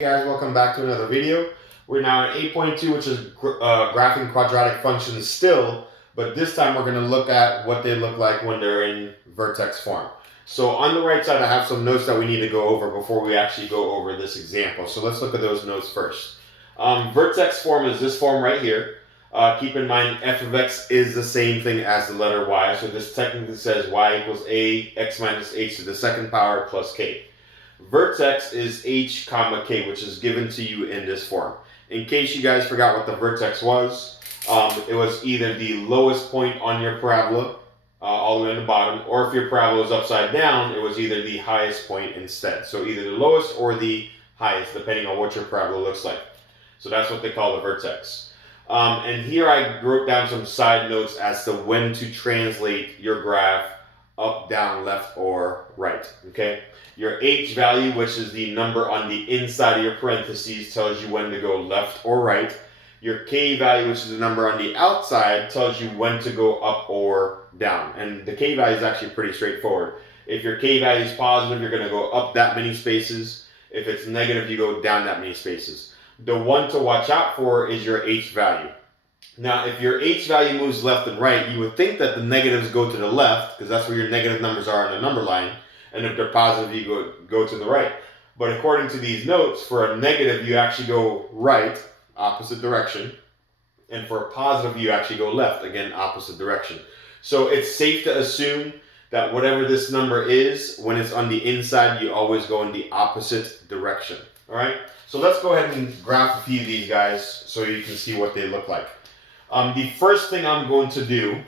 Hey guys, welcome back to another video. We're now at 8.2, which is graphing quadratic functions still, but this time we're going to look at what they look like when they're in vertex form. So on the right side, I have some notes that we need to go over before we actually go over this example. So let's look at those notes first. Vertex form is this form right here. Keep in mind, f of x is the same thing as the letter y, so this technically says y equals a x minus h to the second power plus k. Vertex is h comma k, which is given to you in this form. In case you guys forgot what the vertex was, it was either the lowest point on your parabola, all the way on the bottom, or if your parabola was upside down, it was either the highest point instead. So either the lowest or the highest, depending on what your parabola looks like. So that's what they call the vertex. And here I wrote down some side notes as to when to translate your graph up, down, left, or right, okay? Your h value, which is the number on the inside of your parentheses, tells you when to go left or right. Your k value, which is the number on the outside, tells you when to go up or down. And the k value is actually pretty straightforward. If your k value is positive, you're going to go up that many spaces. If it's negative, you go down that many spaces. The one to watch out for is your h value. Now, if your h value moves left and right, you would think that the negatives go to the left, because that's where your negative numbers are on the number line. And if they're positive, you go to the right. But according to these notes, for a negative, you actually go right, opposite direction. And for a positive, you actually go left, again, opposite direction. So it's safe to assume that whatever this number is, when it's on the inside, you always go in the opposite direction. All right? So let's go ahead and graph a few of these guys so you can see what they look like. The first thing I'm going to do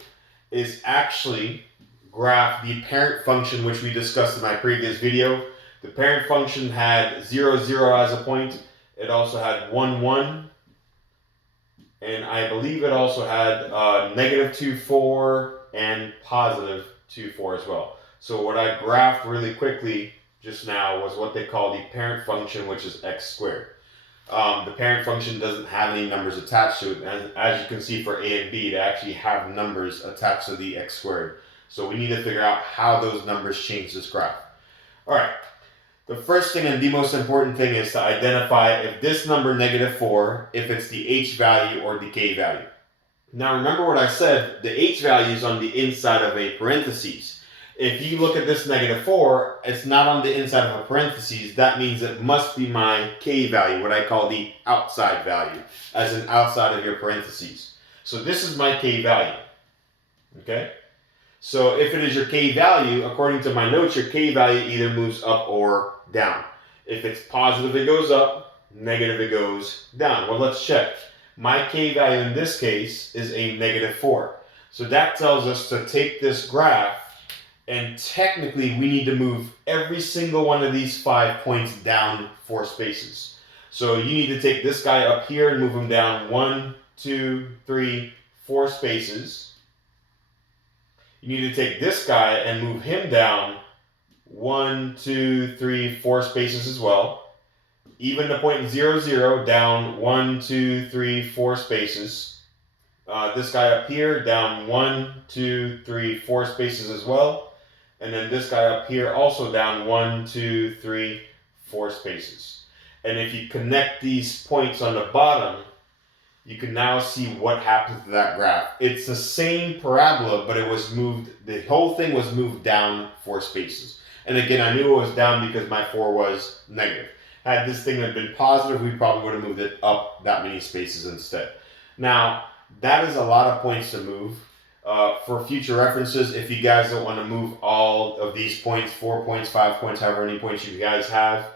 is actually graph the parent function, which we discussed in my previous video. The parent function had 0, 0 as a point. It also had 1, 1. And I believe it also had negative 2, 4 and positive 2, 4 as well. So what I graphed really quickly just now was what they call the parent function, which is x squared. The parent function doesn't have any numbers attached to it. And as you can see for a and b, they actually have numbers attached to the x squared. So we need to figure out how those numbers change this graph. All right. The first thing and the most important thing is to identify if this number negative 4, if it's the h value or the k value. Now remember what I said, the h value is on the inside of a parentheses. If you look at this negative 4, it's not on the inside of a parentheses. That means it must be my k value, what I call the outside value, as in outside of your parentheses. So this is my k value, okay? So if it is your k value, according to my notes, your k value either moves up or down. If it's positive, it goes up. Negative, it goes down. Well, let's check. My k value in this case is a negative 4. So that tells us to take this graph, and technically we need to move every single one of these 5 points down 4 spaces. So you need to take this guy up here and move him down 1, 2, 3, 4 spaces. You need to take this guy and move him down 1, 2, 3, 4 spaces as well. Even the point 0, 0 down 1, 2, 3, 4 spaces. This guy up here down 1, 2, 3, 4 spaces as well. And then this guy up here also down 1, 2, 3, 4 spaces. And if you connect these points on the bottom, you can now see what happens to that graph. It's the same parabola, but it was moved, the whole thing was moved down 4 spaces. And again, I knew it was down because my 4 was negative. Had this thing had been positive, we probably would have moved it up that many spaces instead. Now, that is a lot of points to move. For future references, if you guys don't want to move all of these points, 4 points, 5 points, however many points you guys have,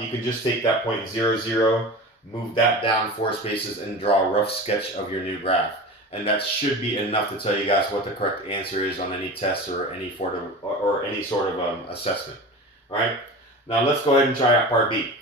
you can just take that point 0, 0, move that down 4 spaces and draw a rough sketch of your new graph. And that should be enough to tell you guys what the correct answer is on any test or any sort of assessment. All right. Now let's go ahead and try out part B.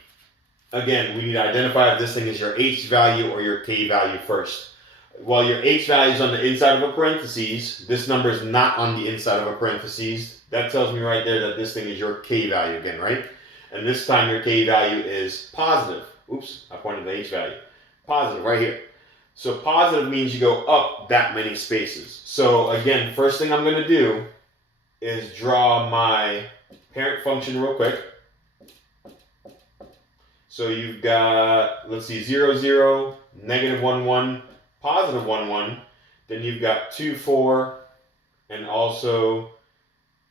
Again, we need to identify if this thing is your h value or your k value first. While your h value is on the inside of a parentheses, this number is not on the inside of a parentheses. That tells me right there that this thing is your k value again, right? And this time your k value is positive. Oops, I pointed the h value. Positive right here. So positive means you go up that many spaces. So again, first thing I'm going to do is draw my parent function real quick. So you've got, let's see, 0, 0, negative 1, 1, positive 1, 1. Then you've got 2, 4, and also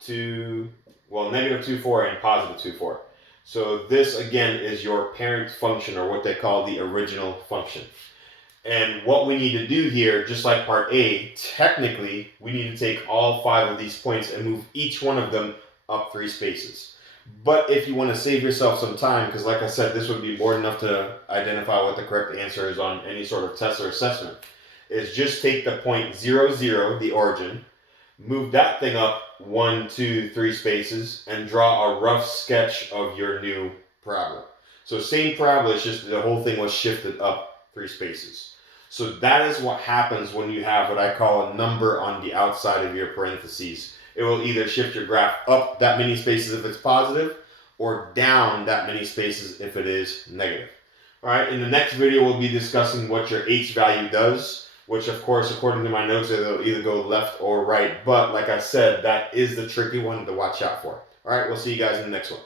negative 2, 4 and positive 2, 4. So this, again, is your parent function, or what they call the original function. And what we need to do here, just like part A, technically, we need to take all 5 of these points and move each one of them up 3 spaces. But if you want to save yourself some time, because like I said, this would be more than enough to identify what the correct answer is on any sort of test or assessment, is just take the point 0, 0, the origin, move that thing up 1, 2, 3 spaces, and draw a rough sketch of your new parabola. So same parabola, it's just the whole thing was shifted up 3 spaces. So that is what happens when you have what I call a number on the outside of your parentheses. It will either shift your graph up that many spaces if it's positive, or down that many spaces if it is negative. All right, in the next video, we'll be discussing what your h value does, which of course, according to my notes, it'll either go left or right. But like I said, that is the tricky one to watch out for. All right, we'll see you guys in the next one.